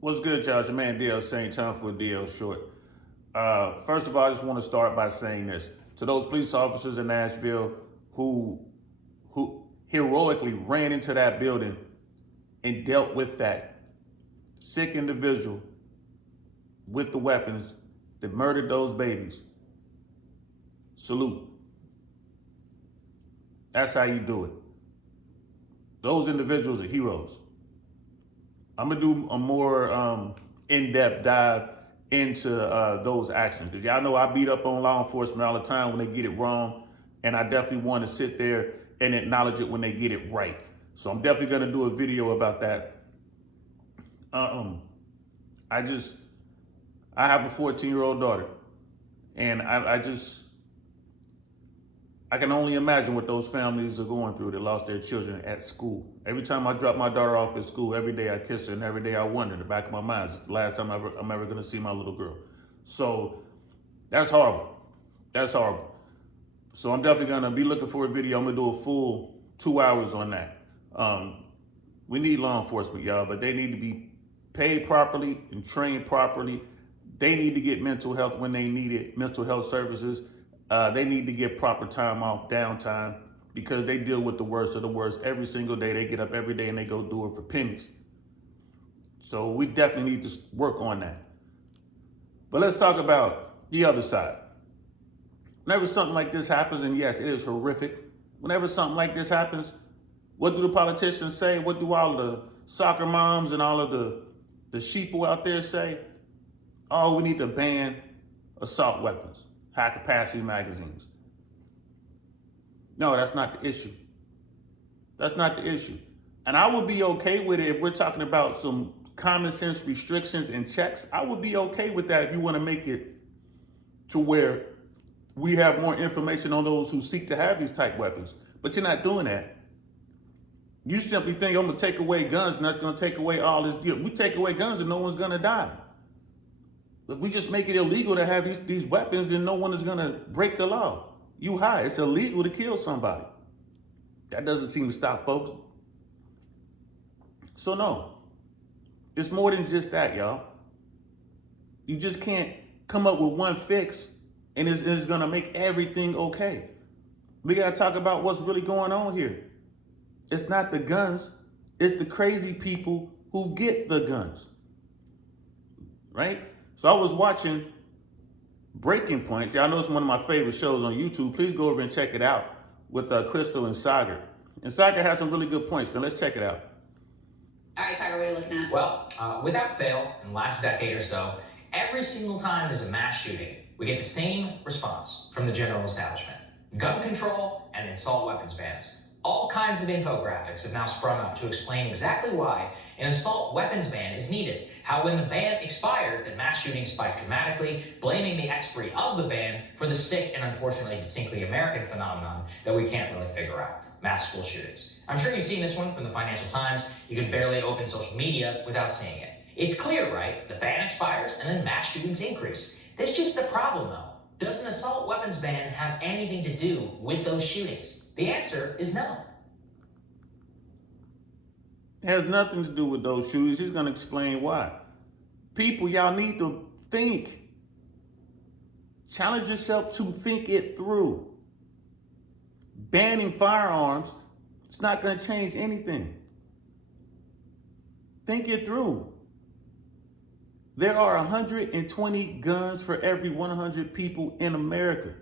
What's good, y'all? It's your man DL Saint, time for a DL short. First of all, I just want to start by saying this. To those police officers in Nashville who who heroically ran into that building and dealt with that sick individual with the weapons that murdered those babies, salute. That's how you do it. Those individuals are heroes. I'm gonna do a more in-depth dive into those actions because y'all know I beat up on law enforcement all the time when they get it wrong, and I definitely want to sit there and acknowledge it when they get it right. So I'm definitely gonna do a video about that. Um, I just I have a 14-year-old daughter, and I can only imagine what those families are going through that lost their children at school. Every time I drop my daughter off at school, every day I kiss her, and every day I wonder in the back of my mind, is the last time I'm ever going to see my little girl. So that's horrible. That's horrible. So I'm definitely going to be looking for a video. I'm going to do a full 2 hours on that. We need law enforcement, y'all, but they need to be paid properly and trained properly. They need to get mental health when they need it, mental health services. They need to get proper time off, downtime, because they deal with the worst of the worst every single day. They get up every day and they go do it for pennies. So we definitely need to work on that. But let's talk about the other side. Whenever something like this happens, and yes, it is horrific. Whenever something like this happens, what do the politicians say? What do all the soccer moms and all of the sheeple out there say? Oh, we need to ban assault weapons, high capacity magazines. No, that's not the issue. That's not the issue. And I would be okay with it if we're talking about some common sense restrictions and checks. I would be okay with that if you want to make it to where we have more information on those who seek to have these type weapons. But you're not doing that. You simply think I'm gonna take away guns and that's gonna take away all this. We take away guns and no one's gonna die. If we just make it illegal to have these weapons, then no one is gonna break the law. You high, it's illegal to kill somebody. That doesn't seem to stop folks. So no, it's more than just that, y'all. You just can't come up with one fix and it's gonna make everything okay. We gotta talk about what's really going on here. It's not the guns, it's the crazy people who get the guns, right? So I was watching Breaking Points. Y'all know it's one of my favorite shows on YouTube. Please go over and check it out with Crystal and Sagar. And Sagar has some really good points, but let's check it out. All right, Sagar, what are you looking at? Well, without fail, in the last decade or so, every single time there's a mass shooting, we get the same response from the general establishment. Gun control and assault weapons bans. All kinds of infographics have now sprung up to explain exactly why an assault weapons ban is needed, how when the ban expired, that mass shootings spiked dramatically, blaming the expiry of the ban for the sick and unfortunately distinctly American phenomenon that we can't really figure out, mass school shootings. I'm sure you've seen this one from the Financial Times. You can barely open social media without seeing it. It's clear, right? The ban expires and then mass shootings increase. There's just a problem though. Does an assault weapons ban have anything to do with those shootings? The answer is no. It has nothing to do with those shootings. He's gonna explain why. People, y'all need to think. Challenge yourself to think it through. Banning firearms, it's not gonna change anything. Think it through. There are 120 guns for every 100 people in America.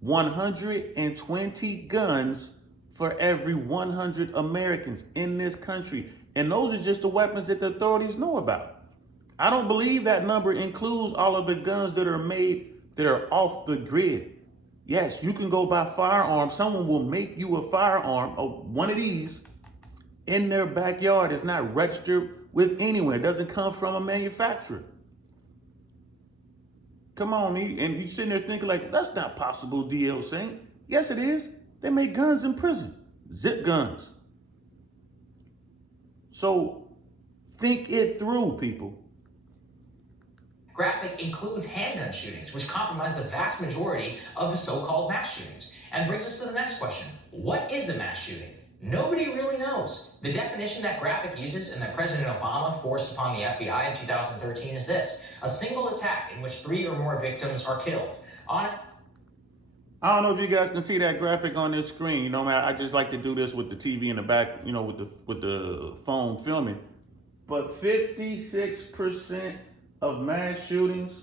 120 guns for every 100 Americans in this country. And those are just the weapons that the authorities know about. I don't believe that number includes all of the guns that are made that are off the grid. Yes, you can go buy firearms. Someone will make you a firearm, one of these, in their backyard. It's not registered with anyone. It doesn't come from a manufacturer. Come on, and you sitting there thinking like, that's not possible, DL Saint. Yes, it is. They make guns in prison, zip guns. So think it through, people. Graphic includes handgun shootings, which comprise the vast majority of the so-called mass shootings. And brings us to the next question. What is a mass shooting? Nobody really knows. The definition that graphic uses and that President Obama forced upon the FBI in 2013 is this: a single attack in which 3 or more victims are killed. I don't know if you guys can see that graphic on this screen. You know, man, I just like to do this with the TV in the back, you know, with the phone filming. But 56% of mass shootings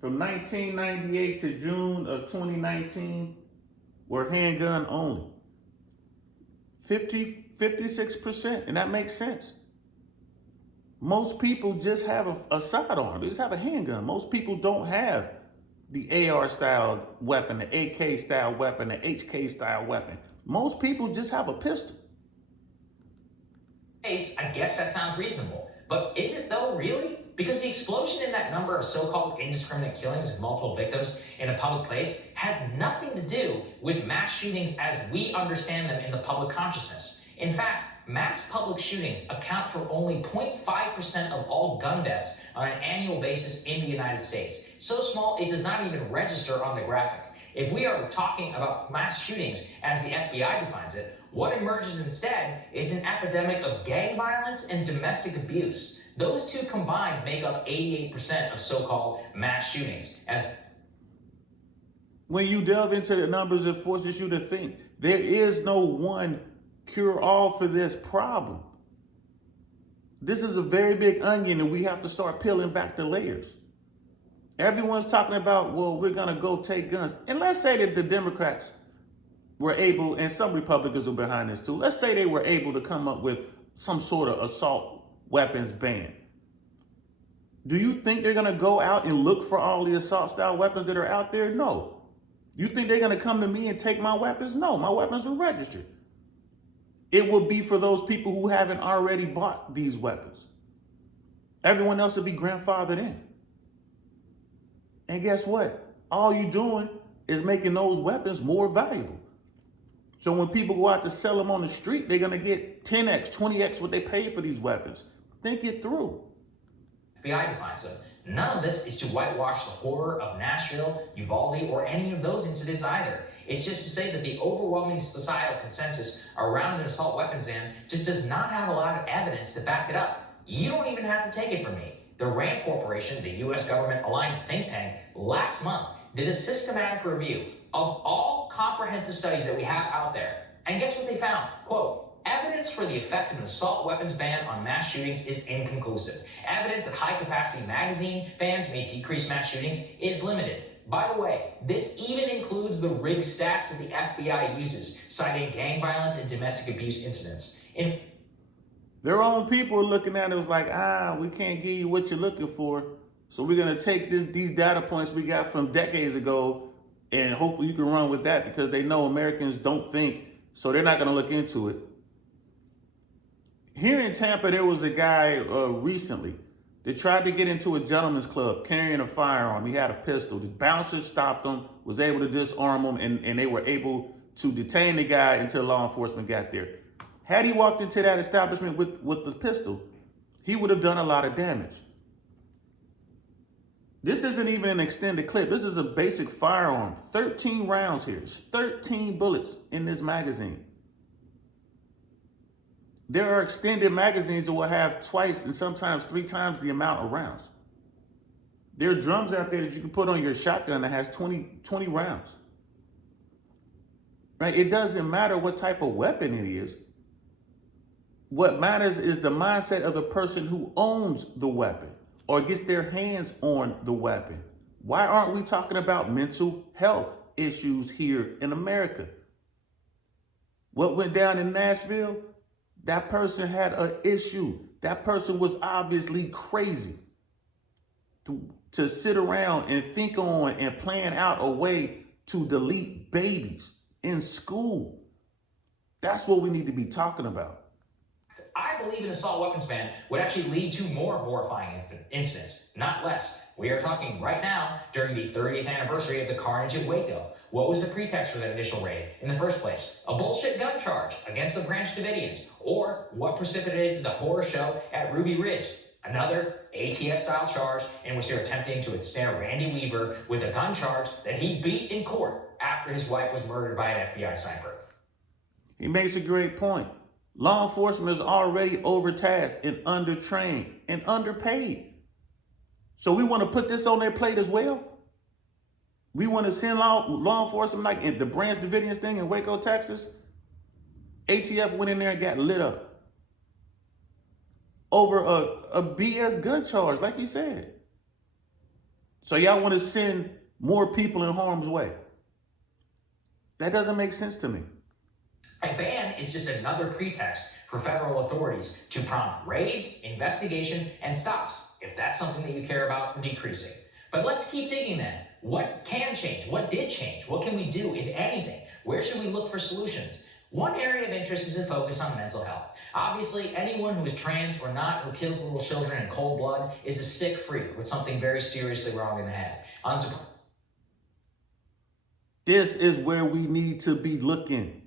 from 1998 to June of 2019 were handgun only. 56%, and that makes sense. Most people just have a sidearm. They just have a handgun. Most people don't have the AR style weapon, the AK style weapon, the HK style weapon. Most people just have a pistol. I guess that sounds reasonable. But is it though, really? Because the explosion in that number of so-called indiscriminate killings of multiple victims in a public place has nothing to do with mass shootings as we understand them in the public consciousness. In fact, mass public shootings account for only 0.5% of all gun deaths on an annual basis in the United States. So small, it does not even register on the graphic. If we are talking about mass shootings as the FBI defines it, what emerges instead is an epidemic of gang violence and domestic abuse. Those two combined make up 88% of so-called mass shootings. When you delve into the numbers, it forces you to think there is no one cure-all for this problem. This is a very big onion, and we have to start peeling back the layers. Everyone's talking about, well, we're going to go take guns. And let's say that the Democrats were able, and some Republicans are behind this too, let's say they were able to come up with some sort of assault weapons ban. Do you think they're going to go out and look for all the assault style weapons that are out there? No. You think they're going to come to me and take my weapons? No, my weapons are registered. It will be for those people who haven't already bought these weapons. Everyone else will be grandfathered in. And guess what? All you're doing is making those weapons more valuable. So when people go out to sell them on the street, they're going to get 10x, 20x what they paid for these weapons. Think it through. FBI defines them. None of this is to whitewash the horror of Nashville, Uvalde, or any of those incidents either. It's just to say that the overwhelming societal consensus around an assault weapons ban just does not have a lot of evidence to back it up. You don't even have to take it from me. The RAND Corporation, the U.S. government-aligned think tank, last month did a systematic review of all comprehensive studies that we have out there. And guess what they found? Quote, evidence for the effect of an assault weapons ban on mass shootings is inconclusive. Evidence that high-capacity magazine bans may decrease mass shootings is limited. By the way, this even includes the rig stacks that the FBI uses, citing gang violence and domestic abuse incidents. Their own people are looking at it was like, we can't give you what you're looking for. So we're going to take these data points we got from decades ago, and hopefully you can run with that, because they know Americans don't think, so they're not going to look into it. Here in Tampa, there was a guy recently that tried to get into a gentleman's club carrying a firearm. He had a pistol. The bouncer stopped him, was able to disarm him, and they were able to detain the guy until law enforcement got there. Had he walked into that establishment with the pistol, he would have done a lot of damage. This isn't even an extended clip. This is a basic firearm. 13 rounds here. It's 13 bullets in this magazine. There are extended magazines that will have twice and sometimes 3 times the amount of rounds. There are drums out there that you can put on your shotgun that has 20 rounds. Right? It doesn't matter what type of weapon it is. What matters is the mindset of the person who owns the weapon or gets their hands on the weapon. Why aren't we talking about mental health issues here in America? What went down in Nashville? That person had an issue. That person was obviously crazy to sit around and think on and plan out a way to delete babies in school. That's what we need to be talking about. I believe an assault weapons ban would actually lead to more horrifying incidents, not less. We are talking right now during the 30th anniversary of the carnage at Waco. What was the pretext for that initial raid in the first place? A bullshit gun charge against the Branch Davidians? Or what precipitated the horror show at Ruby Ridge? Another ATF-style charge in which they're attempting to snare Randy Weaver with a gun charge that he beat in court after his wife was murdered by an FBI sniper. He makes a great point. Law enforcement is already overtasked and undertrained and underpaid. So we want to put this on their plate as well. We want to send law enforcement like in the Branch Davidians thing in Waco, Texas. ATF went in there and got lit up over a BS gun charge, like he said. So y'all want to send more people in harm's way. That doesn't make sense to me. A ban is just another pretext for federal authorities to prompt raids, investigation, and stops, if that's something that you care about decreasing. But let's keep digging then. What can change? What did change? What can we do, if anything? Where should we look for solutions? One area of interest is a focus on mental health. Obviously, anyone who is trans or not who kills little children in cold blood is a sick freak with something very seriously wrong in the head. This is where we need to be looking.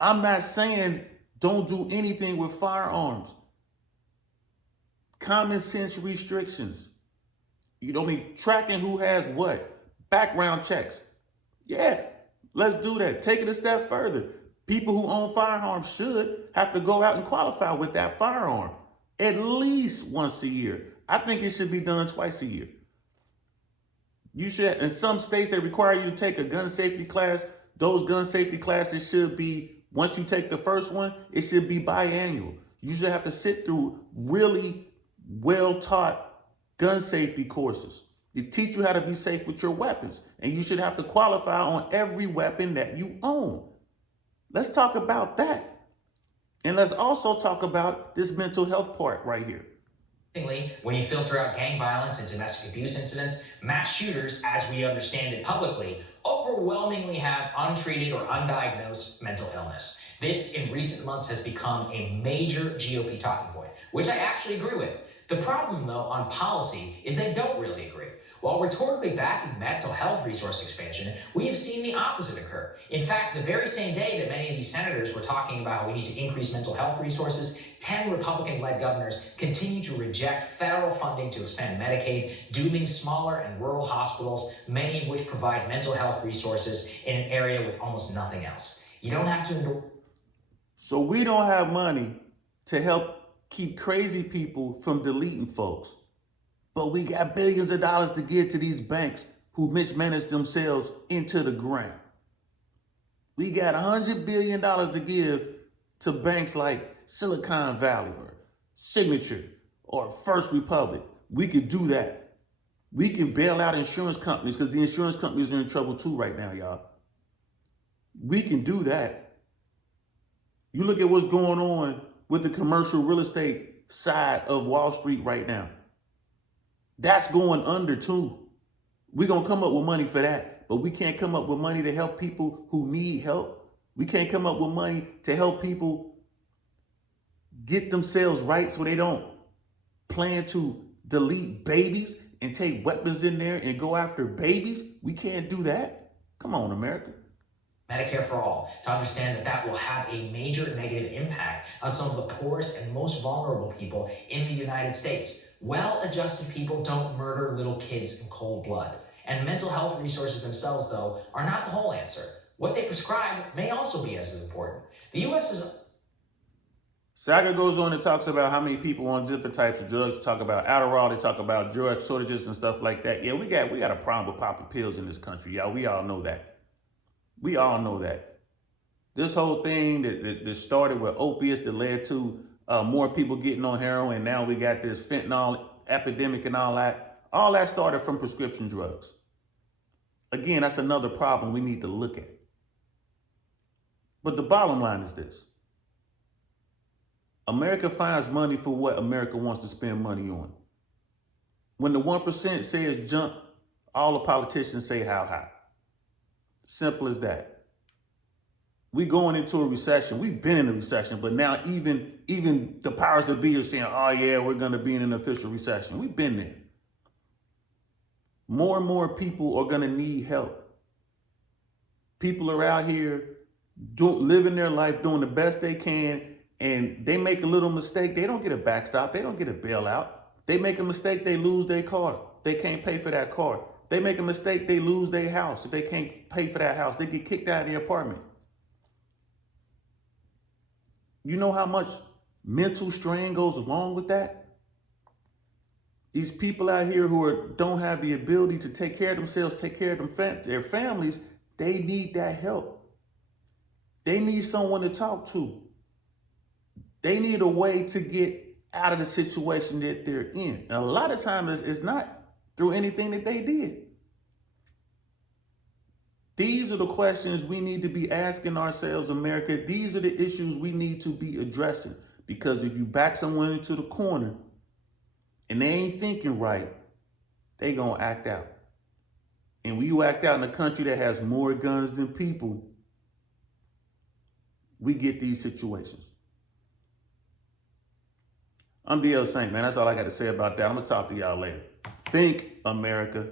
I'm not saying don't do anything with firearms. Common sense restrictions. You know, tracking who has what. Background checks. Yeah, let's do that. Take it a step further. People who own firearms should have to go out and qualify with that firearm at least once a year. I think it should be done twice a year. You should, in some states, they require you to take a gun safety class. Those gun safety classes should be, once you take the first one, it should be biannual. You should have to sit through really well-taught gun safety courses. They teach you how to be safe with your weapons, and you should have to qualify on every weapon that you own. Let's talk about that. And let's also talk about this mental health part right here. When you filter out gang violence and domestic abuse incidents, mass shooters, as we understand it publicly, overwhelmingly have untreated or undiagnosed mental illness. This, in recent months, has become a major GOP talking point, which I actually agree with. The problem, though, on policy is they don't really agree. While rhetorically backing mental health resource expansion, we have seen the opposite occur. In fact, the very same day that many of these senators were talking about how we need to increase mental health resources, 10 Republican-led governors continue to reject federal funding to expand Medicaid, dooming smaller and rural hospitals, many of which provide mental health resources in an area with almost nothing else. You don't have to endorse. So we don't have money to help keep crazy people from deleting folks. But we got billions of dollars to give to these banks who mismanage themselves into the ground. We got $100 billion to give to banks like Silicon Valley or Signature or First Republic. We could do that. We can bail out insurance companies because the insurance companies are in trouble too right now, y'all. We can do that. You look at what's going on with the commercial real estate side of Wall Street right now. That's going under too. We're going to come up with money for that, but we can't come up with money to help people who need help. We can't come up with money to help people get themselves right so they don't plan to delete babies and take weapons in there and go after babies. We can't do that. Come on, America. Medicare for All, to understand that that will have a major negative impact on some of the poorest and most vulnerable people in the United States. Well-adjusted people don't murder little kids in cold blood. And mental health resources themselves, though, are not the whole answer. What they prescribe may also be as important. The U.S. is... Saga goes on and talks about how many people on different types of drugs. Talk about Adderall, they talk about drug shortages and stuff like that. Yeah, we got a problem with popping pills in this country, y'all. We all know that. We all know that. This whole thing that started with opiates that led to more people getting on heroin, and now we got this fentanyl epidemic and all that started from prescription drugs. Again, that's another problem we need to look at. But the bottom line is this. America finds money for what America wants to spend money on. When the 1% says jump, all the politicians say how high. Simple as that. We going into a recession. We've been in a recession, but now even the powers that be are saying, oh yeah, we're going to be in an official recession. We've been there. More and more people are going to need help. People are out here living their life, doing the best they can, and they make a little mistake. They don't get a backstop. They don't get a bailout. They make a mistake, they lose their car. They can't pay for that car. They make a mistake, they lose their house. If they can't pay for that house, they get kicked out of their apartment. You know how much mental strain goes along with that? These people out here who don't have the ability to take care of themselves, take care of their families, they need that help. They need someone to talk to. They need a way to get out of the situation that they're in. And a lot of times it's not through anything that they did. These are the questions we need to be asking ourselves, America. These are the issues we need to be addressing. Because if you back someone into the corner and they ain't thinking right, they gonna act out. And when you act out in a country that has more guns than people, we get these situations. I'm DL Saint, man. That's all I got to say about that. I'm gonna talk to y'all later. Think, America.